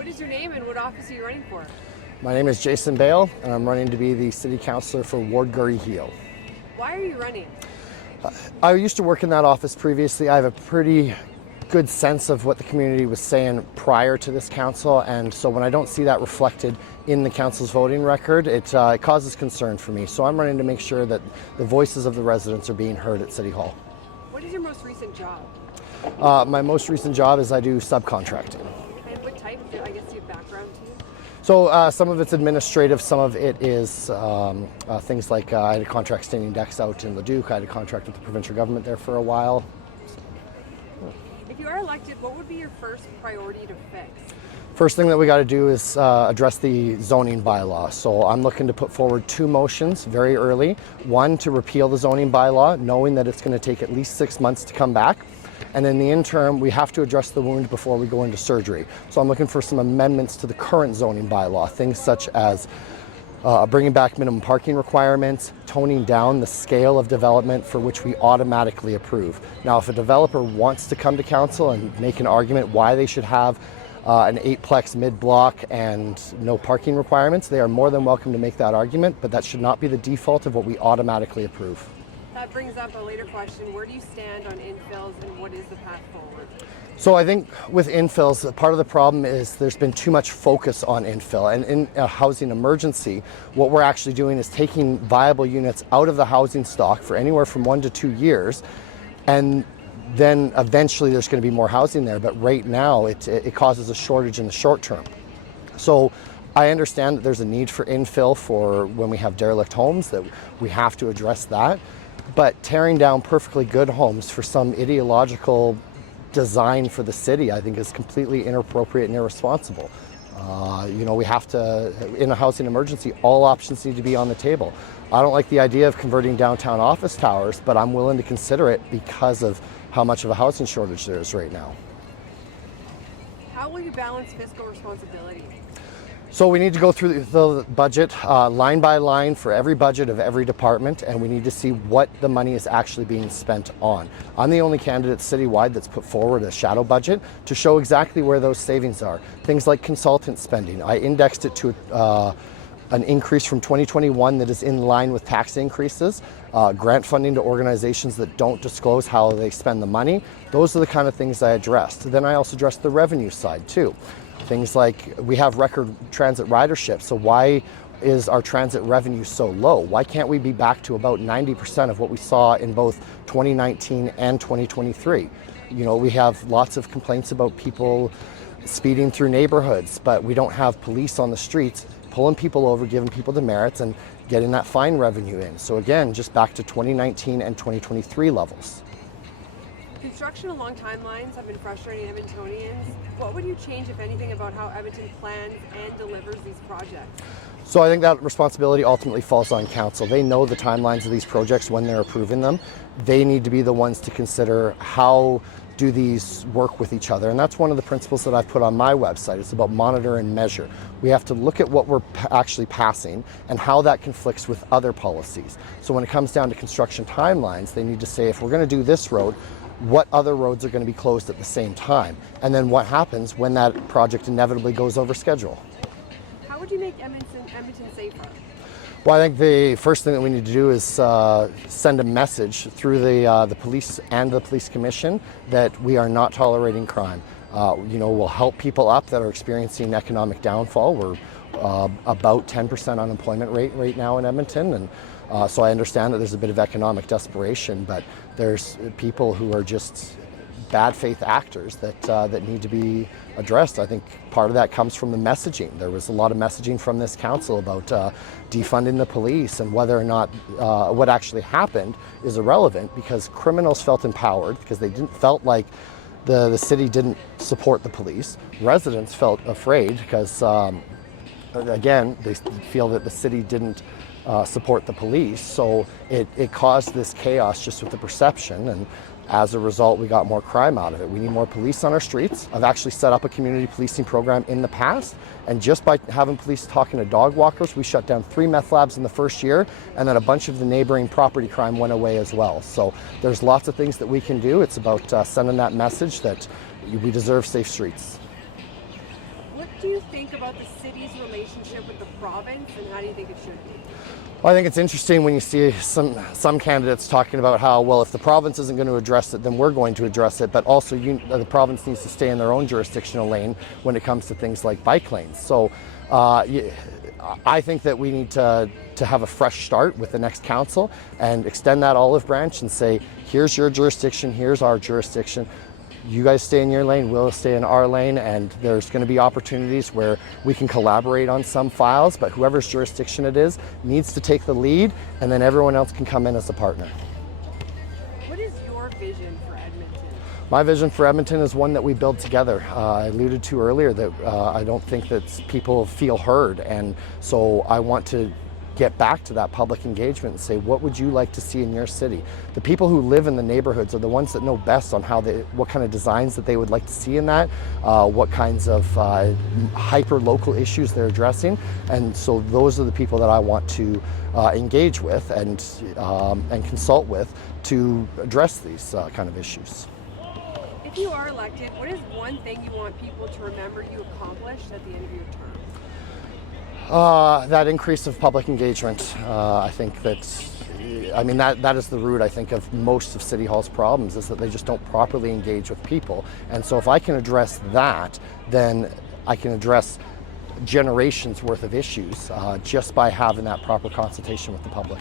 What is your name and what office are you running for? My name is Jason BALE, and I'm running to be the City Councillor for Ward Gar-ee-he-o. Why are you running? I used to work in that office previously. I have a pretty good sense of what the community was saying prior to this council, and so when I don't see that reflected in the council's voting record, it causes concern for me. So I'm running to make sure that the voices of the residents are being heard at City Hall. What is your most recent job? My most recent job is I do subcontracting. And what type? I guess you have background too? So some of it's administrative, some of it is things like I had a contract staining decks out in Leduc. I had a contract with the provincial government there for a while. If you are elected, what would be your first priority to fix? First thing that we got to do is address the zoning bylaw. So I'm looking to put forward two motions very early. One, to repeal the zoning bylaw, knowing that it's going to take at least 6 months to come back. And in the interim, we have to address the wound before we go into surgery. So I'm looking for some amendments to the current zoning bylaw, things such as bringing back minimum parking requirements, toning down the scale of development for which we automatically approve. Now, if a developer wants to come to council and make an argument why they should have an 8-plex mid-block and no parking requirements, they are more than welcome to make that argument, but that should not be the default of what we automatically approve. That brings up a later question. Where do you stand on infills and what is the path forward? So I think with infills, part of the problem is there's been too much focus on infill. And in a housing emergency, what we're actually doing is taking viable units out of the housing stock for anywhere from 1 to 2 years, and then eventually there's going to be more housing there. But right now, it causes a shortage in the short term. So I understand that there's a need for infill for when we have derelict homes, that we have to address that. But tearing down perfectly good homes for some ideological design for the city, I think, is completely inappropriate and irresponsible. We have to, in a housing emergency, all options need to be on the table. I don't like the idea of converting downtown office towers, but I'm willing to consider it because of how much of a housing shortage there is right now. How will you balance fiscal responsibility? So we need to go through the budget line by line for every budget of every department, and we need to see what the money is actually being spent on. I'm the only candidate citywide that's put forward a shadow budget to show exactly where those savings are. Things like consultant spending. I indexed it to an increase from 2021 that is in line with tax increases, grant funding to organizations that don't disclose how they spend the money. Those are the kind of things I addressed. Then I also addressed the revenue side too. Things like we have record transit ridership, so why is our transit revenue so low? Why can't we be back to about 90% of what we saw in both 2019 and 2023? We have lots of complaints about people speeding through neighborhoods, but we don't have police on the streets pulling people over, giving people demerits, and getting that fine revenue in. So again, just back to 2019 and 2023 levels. Construction along timelines have been frustrating Edmontonians. What would you change, if anything, about how Edmonton plans and delivers these projects? So I think that responsibility ultimately falls on council. They know the timelines of these projects when they're approving them. They need to be the ones to consider how do these work with each other. And that's one of the principles that I've put on my website. It's about monitor and measure. We have to look at what we're actually passing and how that conflicts with other policies. So when it comes down to construction timelines, they need to say, if we're going to do this road, what other roads are going to be closed at the same time? And then what happens when that project inevitably goes over schedule? How would you make Edmonton safer? Well, I think the first thing that we need to do is send a message through the police and the police commission that we are not tolerating crime. We'll help people up that are experiencing economic downfall. We're about 10% unemployment rate right now in Edmonton, and so I understand that there's a bit of economic desperation, but there's people who are just bad faith actors that need to be addressed. I think part of that comes from the messaging. There was a lot of messaging from this council about defunding the police, and whether or not what actually happened is irrelevant, because criminals felt empowered because they felt like the city didn't support the police. Residents felt afraid because again, they feel that the city didn't support the police. So it caused this chaos just with the perception, and as a result, we got more crime out of it. We need more police on our streets. I've actually set up a community policing program in the past, and just by having police talking to dog walkers, we shut down 3 meth labs in the first year, and then a bunch of the neighboring property crime went away as well. So there's lots of things that we can do. It's about sending that message that we deserve safe streets. What do you think about the city's relationship with the province, and how do you think it should be? Well, I think it's interesting when you see some candidates talking about how, well, if the province isn't going to address it, then we're going to address it, but also the province needs to stay in their own jurisdictional lane when it comes to things like bike lanes. So I think that we need to have a fresh start with the next council and extend that olive branch and say, here's your jurisdiction, here's our jurisdiction. You guys stay in your lane, we'll stay in our lane, and there's going to be opportunities where we can collaborate on some files, but whoever's jurisdiction it is needs to take the lead, and then everyone else can come in as a partner. What is your vision for Edmonton? My vision for Edmonton is one that we build together. I alluded to earlier that I don't think that people feel heard, and so I want to get back to that public engagement and say, what would you like to see in your city? The people who live in the neighborhoods are the ones that know best on what kind of designs that they would like to see in that, what kinds of hyper-local issues they're addressing, and so those are the people that I want to engage with and consult with to address these kind of issues. If you are elected, what is one thing you want people to remember you accomplished at the end of your term? That increase of public engagement. I think that is the root, I think, of most of City Hall's problems, is that they just don't properly engage with people. And so if I can address that, then I can address generations worth of issues just by having that proper consultation with the public.